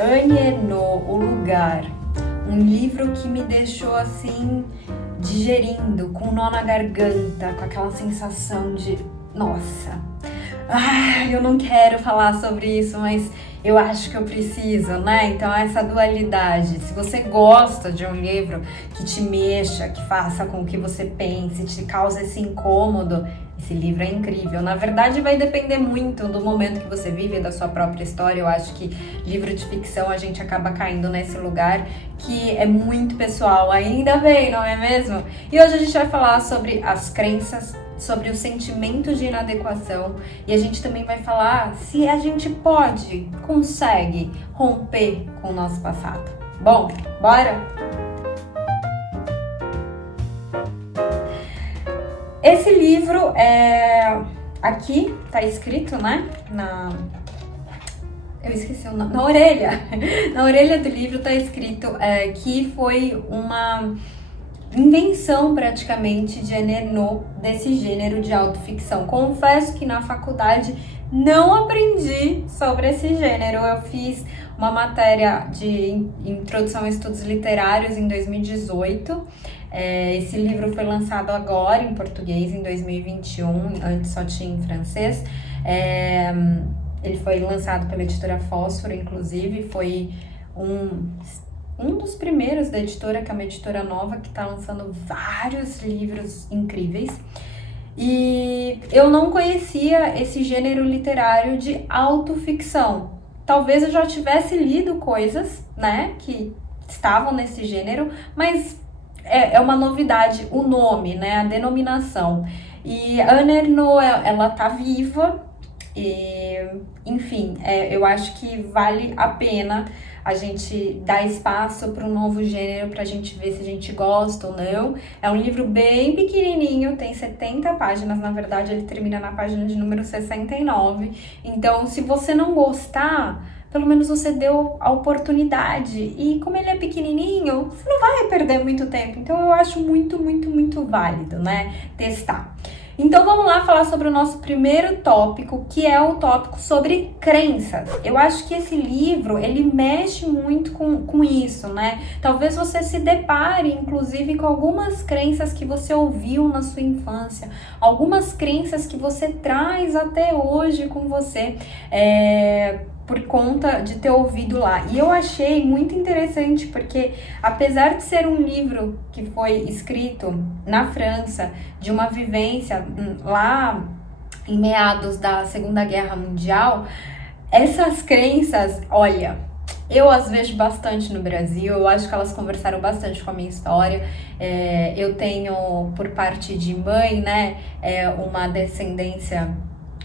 Annie Ernaux, O Lugar, um livro que me deixou assim, digerindo, com um nó na garganta, com aquela sensação de, nossa, eu não quero falar sobre isso, mas eu acho que eu preciso, né? Então essa dualidade, se você gosta de um livro que te mexa, que faça com que você pense, te cause esse incômodo, esse livro é incrível. Na verdade vai depender muito do momento que você vive, da sua própria história. Eu acho que livro de ficção a gente acaba caindo nesse lugar que é muito pessoal, ainda bem, não é mesmo? E hoje a gente vai falar sobre as crenças, sobre o sentimento de inadequação, e a gente também vai falar se a gente consegue romper com o nosso passado. Bom, bora? Esse livro aqui tá escrito, né, eu esqueci o nome, na orelha. Na orelha do livro tá escrito que foi uma invenção praticamente de Annie Ernaux desse gênero de autoficção. Confesso que na faculdade não aprendi sobre esse gênero. Eu fiz uma matéria de introdução a estudos literários em 2018. Esse livro foi lançado agora em português em 2021, antes só tinha em francês. Ele foi lançado pela editora Fósforo, inclusive, foi um dos primeiros da editora, que é uma editora nova que está lançando vários livros incríveis. E eu não conhecia esse gênero literário de autoficção. Talvez eu já tivesse lido coisas, né, que estavam nesse gênero, mas é uma novidade o nome, né, a denominação. E a Annie Ernaux, ela tá viva e, enfim, eu acho que vale a pena a gente dá espaço para um novo gênero, para a gente ver se a gente gosta ou não. É um livro bem pequenininho, tem 70 páginas, na verdade ele termina na página de número 69. Então, se você não gostar, pelo menos você deu a oportunidade. E como ele é pequenininho, você não vai perder muito tempo. Então, eu acho muito, muito, muito válido, né, testar. Então vamos lá falar sobre o nosso primeiro tópico, que é o tópico sobre crenças. Eu acho que esse livro, ele mexe muito com isso, né? Talvez você se depare, inclusive, com algumas crenças que você ouviu na sua infância, algumas crenças que você traz até hoje com você, por conta de ter ouvido lá. E eu achei muito interessante porque, apesar de ser um livro que foi escrito na França, de uma vivência lá em meados da Segunda Guerra Mundial, essas crenças, olha, eu as vejo bastante no Brasil. Eu acho que elas conversaram bastante com a minha história. Eu tenho, por parte de mãe, né, uma descendência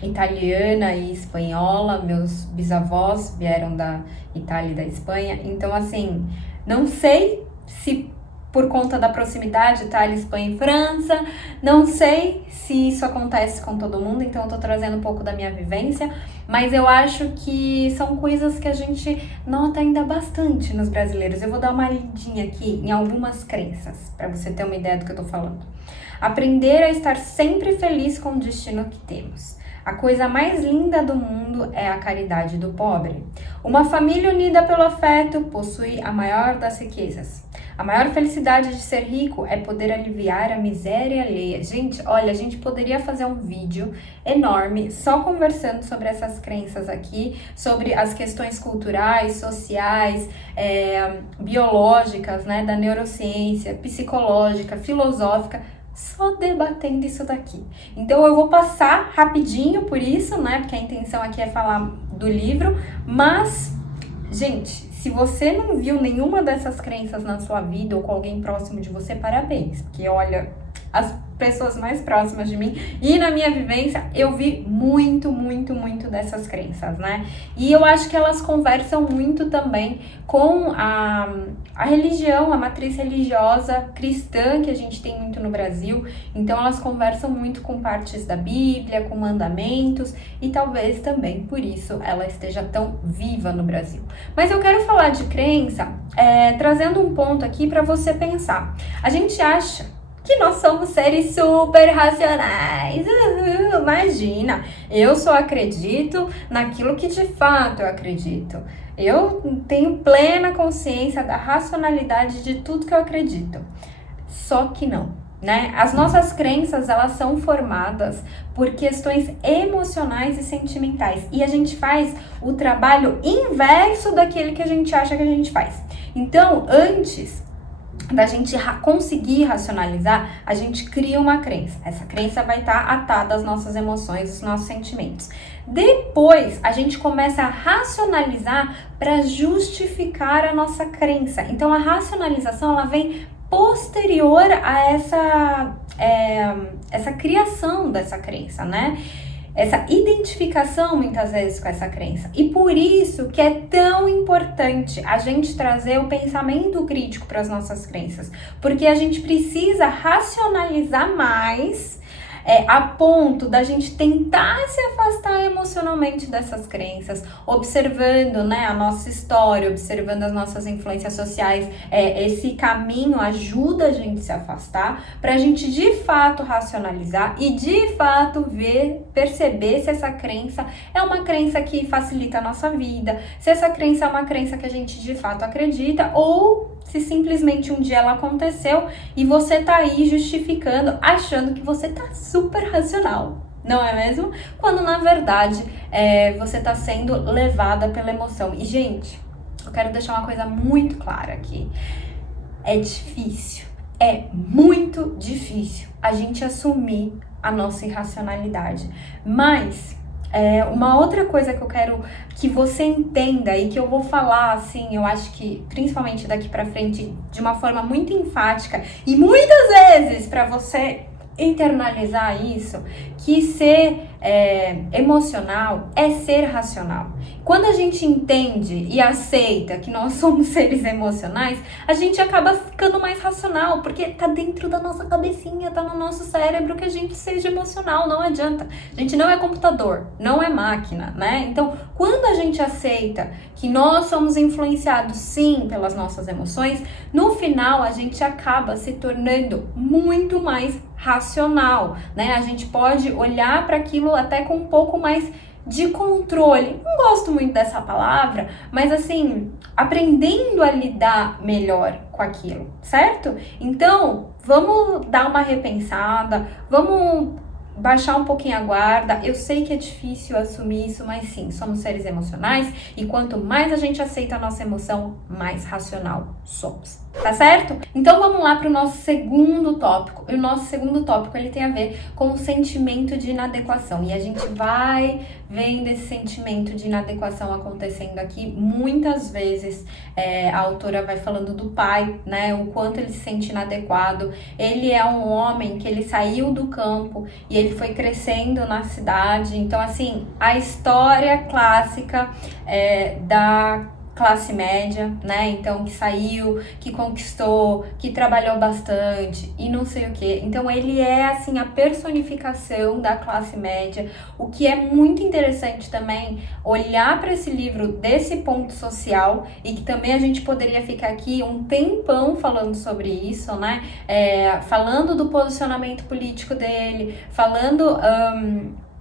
italiana e espanhola. Meus bisavós vieram da Itália e da Espanha. Então, assim, não sei se por conta da proximidade, Itália, Espanha e França, não sei se isso acontece com todo mundo, então eu tô trazendo um pouco da minha vivência, mas eu acho que são coisas que a gente nota ainda bastante nos brasileiros. Eu vou dar uma lidinha aqui em algumas crenças, para você ter uma ideia do que eu tô falando. Aprender a estar sempre feliz com o destino que temos. A coisa mais linda do mundo é a caridade do pobre. Uma família unida pelo afeto possui a maior das riquezas. A maior felicidade de ser rico é poder aliviar a miséria alheia. Gente, olha, a gente poderia fazer um vídeo enorme só conversando sobre essas crenças aqui, sobre as questões culturais, sociais, biológicas, né, da neurociência, psicológica, filosófica, só debatendo isso daqui. Então eu vou passar rapidinho por isso, né, porque a intenção aqui é falar do livro, mas, gente, se você não viu nenhuma dessas crenças na sua vida ou com alguém próximo de você, parabéns, porque olha, as pessoas mais próximas de mim e na minha vivência, eu vi muito, muito, muito dessas crenças, né? E eu acho que elas conversam muito também com a religião, a matriz religiosa cristã que a gente tem muito no Brasil. Então elas conversam muito com partes da Bíblia, com mandamentos, e talvez também por isso ela esteja tão viva no Brasil. Mas eu quero falar de crença trazendo um ponto aqui para você pensar. A gente acha que nós somos seres super racionais. Imagina, eu só acredito naquilo que de fato eu acredito. Eu tenho plena consciência da racionalidade de tudo que eu acredito. Só que não, né? As nossas crenças, elas são formadas por questões emocionais e sentimentais. E a gente faz o trabalho inverso daquele que a gente acha que a gente faz. Então, antes da gente conseguir racionalizar, a gente cria uma crença. Essa crença vai estar atada às nossas emoções, aos nossos sentimentos. Depois, a gente começa a racionalizar para justificar a nossa crença. Então, a racionalização, ela vem posterior a essa criação dessa crença, né? Essa identificação, muitas vezes, com essa crença. E por isso que é tão importante a gente trazer o pensamento crítico para as nossas crenças. Porque a gente precisa racionalizar mais, a ponto da gente tentar se afastar emocionalmente dessas crenças, observando, né, a nossa história, observando as nossas influências sociais. Esse caminho ajuda a gente a se afastar, para a gente de fato racionalizar e de fato perceber se essa crença é uma crença que facilita a nossa vida, se essa crença é uma crença que a gente de fato acredita, ou se simplesmente um dia ela aconteceu e você tá aí justificando, achando que você tá super racional, não é mesmo? Quando na verdade você tá sendo levada pela emoção. E gente, eu quero deixar uma coisa muito clara aqui. É difícil, é muito difícil a gente assumir a nossa irracionalidade, mas uma outra coisa que eu quero que você entenda e que eu vou falar, assim, eu acho que principalmente daqui pra frente, de uma forma muito enfática e muitas vezes para você internalizar isso, que ser emocional é ser racional. Quando a gente entende e aceita que nós somos seres emocionais, a gente acaba ficando mais racional, porque tá dentro da nossa cabecinha, tá no nosso cérebro que a gente seja emocional, não adianta. A gente não é computador, não é máquina, né? Então, quando a gente aceita que nós somos influenciados sim pelas nossas emoções, no final a gente acaba se tornando muito mais racional, né? A gente pode olhar para aquilo até com um pouco mais de controle. Não gosto muito dessa palavra, mas assim, aprendendo a lidar melhor com aquilo, certo? Então, vamos dar uma repensada, vamos baixar um pouquinho a guarda. Eu sei que é difícil assumir isso, mas sim, somos seres emocionais e quanto mais a gente aceita a nossa emoção, mais racional somos. Tá certo? Então vamos lá para o nosso segundo tópico. E o nosso segundo tópico, ele tem a ver com o sentimento de inadequação. E a gente vai vendo esse sentimento de inadequação acontecendo aqui. Muitas vezes a autora vai falando do pai, né? O quanto ele se sente inadequado. Ele é um homem que ele saiu do campo e ele foi crescendo na cidade. Então, assim, a história clássica da classe média, né? Então, que saiu, que conquistou, que trabalhou bastante e não sei o que. Então, ele é, assim, a personificação da classe média. O que é muito interessante também, olhar para esse livro desse ponto social, e que também a gente poderia ficar aqui um tempão falando sobre isso, né? Falando do posicionamento político dele, falando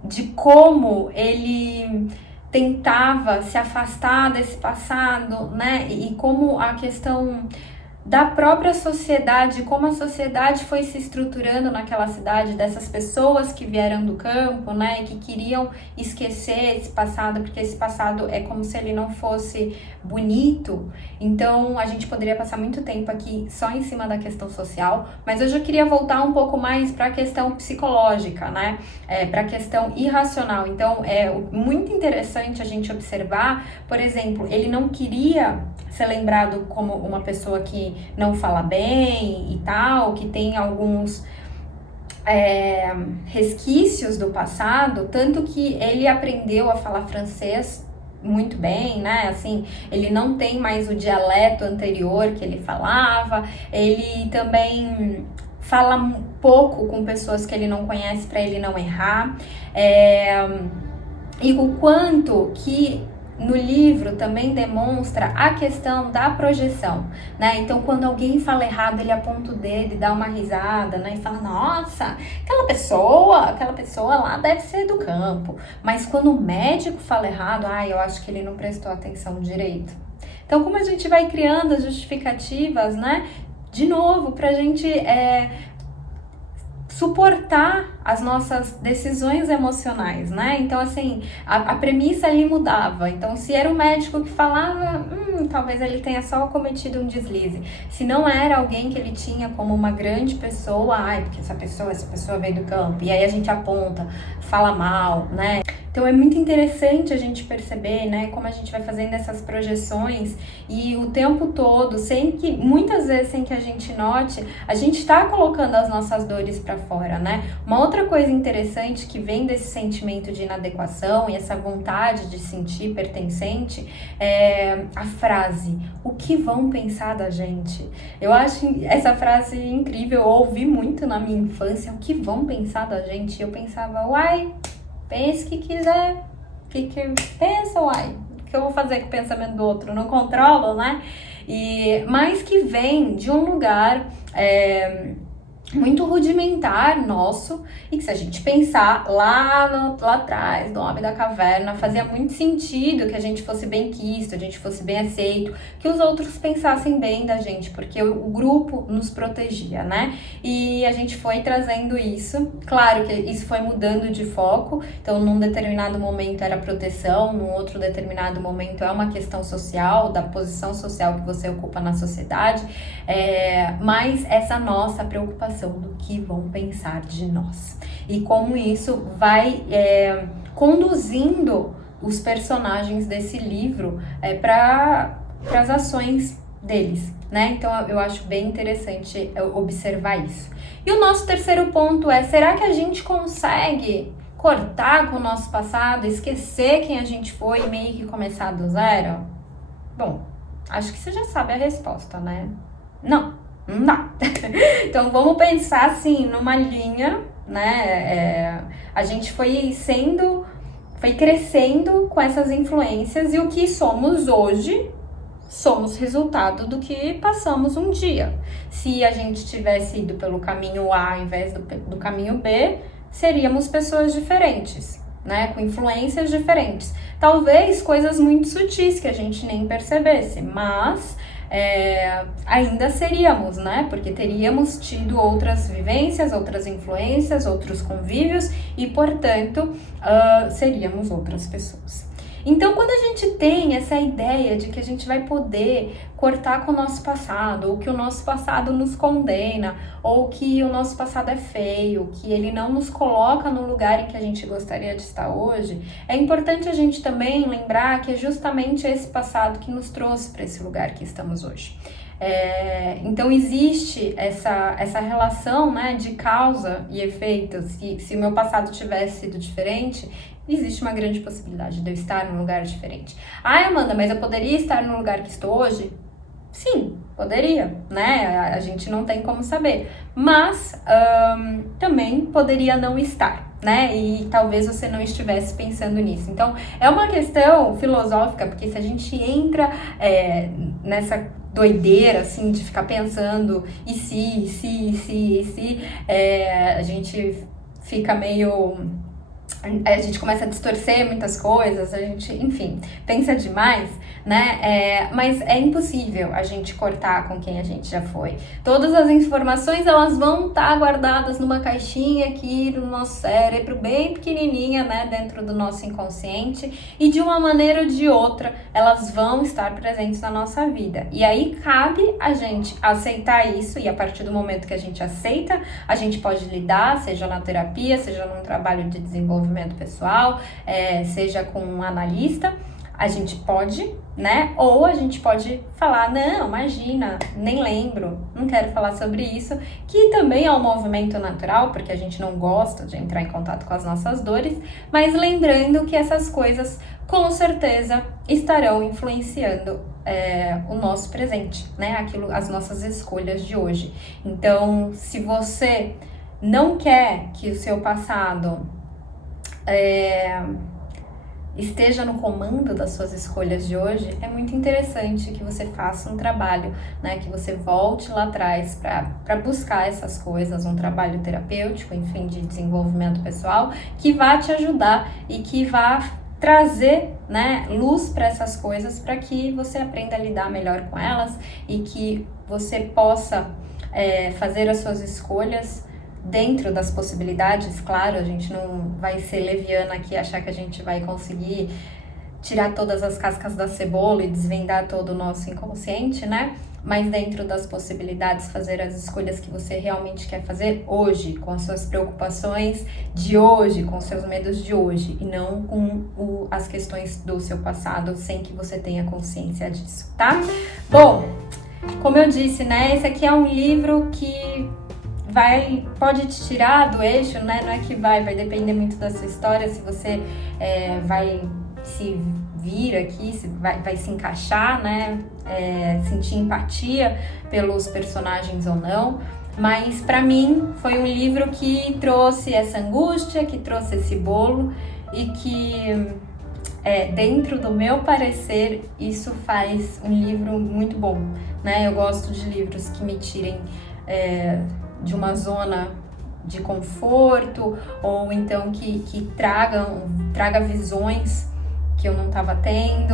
de como ele tentava se afastar desse passado, né? E como a questão da própria sociedade, como a sociedade foi se estruturando naquela cidade, dessas pessoas que vieram do campo, né? E que queriam esquecer esse passado, porque esse passado é como se ele não fosse bonito. Então, a gente poderia passar muito tempo aqui só em cima da questão social, mas hoje eu queria voltar um pouco mais para a questão psicológica, né? Para a questão irracional. Então, é muito interessante a gente observar, por exemplo, ele não queria ser lembrado como uma pessoa que não fala bem e tal, que tem alguns resquícios do passado, tanto que ele aprendeu a falar francês muito bem, né? Assim, ele não tem mais o dialeto anterior que ele falava, ele também fala pouco com pessoas que ele não conhece para ele não errar, e o quanto que no livro também demonstra a questão da projeção, né? Então, quando alguém fala errado, ele aponta o dedo e dá uma risada, né? E fala, nossa, aquela pessoa lá deve ser do campo. Mas quando o médico fala errado, eu acho que ele não prestou atenção direito. Então, como a gente vai criando as justificativas, né? De novo, pra gente suportar as nossas decisões emocionais, né? Então, assim, a premissa ali mudava. Então, se era o médico que falava, talvez ele tenha só cometido um deslize. Se não era alguém que ele tinha como uma grande pessoa, porque essa pessoa veio do campo. E aí a gente aponta, fala mal, né? Então é muito interessante a gente perceber, né, como a gente vai fazendo essas projeções e o tempo todo, muitas vezes sem que a gente note, a gente está colocando as nossas dores para fora, né? Uma outra coisa interessante que vem desse sentimento de inadequação e essa vontade de sentir pertencente é a frase, o que vão pensar da gente? Eu acho essa frase incrível, eu ouvi muito na minha infância, o que vão pensar da gente? E eu pensava, pense o que quiser, pensa, o que eu vou fazer com o pensamento do outro? Não controlo, né? Mas que vem de um lugar muito rudimentar nosso, e que se a gente pensar lá atrás, do Homem da Caverna, fazia muito sentido que a gente fosse bem quisto, a gente fosse bem aceito, que os outros pensassem bem da gente, porque o grupo nos protegia, né? E a gente foi trazendo isso, claro que isso foi mudando de foco, então num determinado momento era proteção, num outro determinado momento é uma questão social, da posição social que você ocupa na sociedade, mas essa nossa preocupação do que vão pensar de nós. E como isso vai conduzindo os personagens desse livro para as ações deles, né? Então eu acho bem interessante observar isso. E o nosso terceiro ponto será que a gente consegue cortar com o nosso passado, esquecer quem a gente foi e meio que começar do zero? Bom, acho que você já sabe a resposta, né? Não dá. Então vamos pensar assim numa linha, né? A gente foi crescendo com essas influências, e o que somos hoje somos resultado do que passamos um dia. Se a gente tivesse ido pelo caminho A ao invés do caminho B, seríamos pessoas diferentes, né? Com influências diferentes. Talvez coisas muito sutis que a gente nem percebesse, mas ainda seríamos, né? Porque teríamos tido outras vivências, outras influências, outros convívios e, portanto, seríamos outras pessoas. Então, quando a gente tem essa ideia de que a gente vai poder cortar com o nosso passado, ou que o nosso passado nos condena, ou que o nosso passado é feio, que ele não nos coloca no lugar em que a gente gostaria de estar hoje, é importante a gente também lembrar que é justamente esse passado que nos trouxe para esse lugar que estamos hoje. Então existe essa relação, né, de causa e efeito. Se o meu passado tivesse sido diferente, existe uma grande possibilidade de eu estar num lugar diferente. Amanda, mas eu poderia estar no lugar que estou hoje? Sim, poderia, né? A gente não tem como saber. Mas também poderia não estar, né? E talvez você não estivesse pensando nisso. Então, é uma questão filosófica, porque se a gente entra nessa doideira, assim, de ficar pensando e se, a gente fica meio... A gente começa a distorcer muitas coisas, a gente, enfim, pensa demais, né? Mas é impossível a gente cortar com quem a gente já foi. Todas as informações, elas vão estar guardadas numa caixinha aqui no nosso cérebro, bem pequenininha, né? Dentro do nosso inconsciente, e de uma maneira ou de outra, elas vão estar presentes na nossa vida. E aí cabe a gente aceitar isso, e a partir do momento que a gente aceita, a gente pode lidar, seja na terapia, seja num trabalho de desenvolvimento pessoal, seja com um analista, a gente pode, né? Ou a gente pode falar, não, imagina, nem lembro, não quero falar sobre isso, que também é um movimento natural, porque a gente não gosta de entrar em contato com as nossas dores, mas lembrando que essas coisas, com certeza, estarão influenciando o nosso presente, né? As nossas escolhas de hoje. Então, se você não quer que o seu passado esteja no comando das suas escolhas de hoje, é muito interessante que você faça um trabalho, né? Que você volte lá atrás para buscar essas coisas, um trabalho terapêutico, enfim, de desenvolvimento pessoal, que vá te ajudar e que vá trazer, né, luz para essas coisas, para que você aprenda a lidar melhor com elas e que você possa fazer as suas escolhas dentro das possibilidades. Claro, a gente não vai ser leviana aqui, achar que a gente vai conseguir tirar todas as cascas da cebola e desvendar todo o nosso inconsciente, né? Mas dentro das possibilidades, fazer as escolhas que você realmente quer fazer hoje, com as suas preocupações de hoje, com os seus medos de hoje, e não com as questões do seu passado, sem que você tenha consciência disso, tá? Bom, como eu disse, né? Esse aqui é um livro que pode te tirar do eixo, né? Não é que vai depender muito da sua história, se você vai se vir aqui, se vai se encaixar, né? Sentir empatia pelos personagens ou não. Mas para mim foi um livro que trouxe essa angústia, que trouxe esse bolo e que, dentro do meu parecer, isso faz um livro muito bom, né? Eu gosto de livros que me tirem de uma zona de conforto, ou então que traga visões que eu não estava tendo,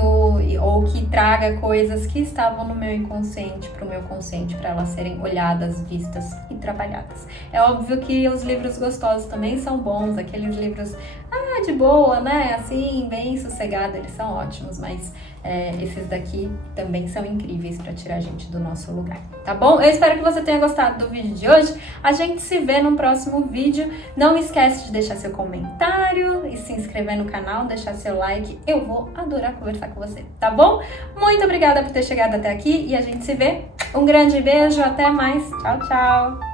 ou que traga coisas que estavam no meu inconsciente para o meu consciente, para elas serem olhadas, vistas e trabalhadas. É óbvio que os livros gostosos também são bons, aqueles livros de boa, né, assim, bem sossegado, eles são ótimos, mas esses daqui também são incríveis para tirar a gente do nosso lugar, tá bom? Eu espero que você tenha gostado do vídeo de hoje. A gente se vê no próximo vídeo. Não esquece de deixar seu comentário e se inscrever no canal, deixar seu like. Eu vou adorar conversar com você, tá bom? Muito obrigada por ter chegado até aqui e a gente se vê. Um grande beijo, até mais. Tchau, tchau!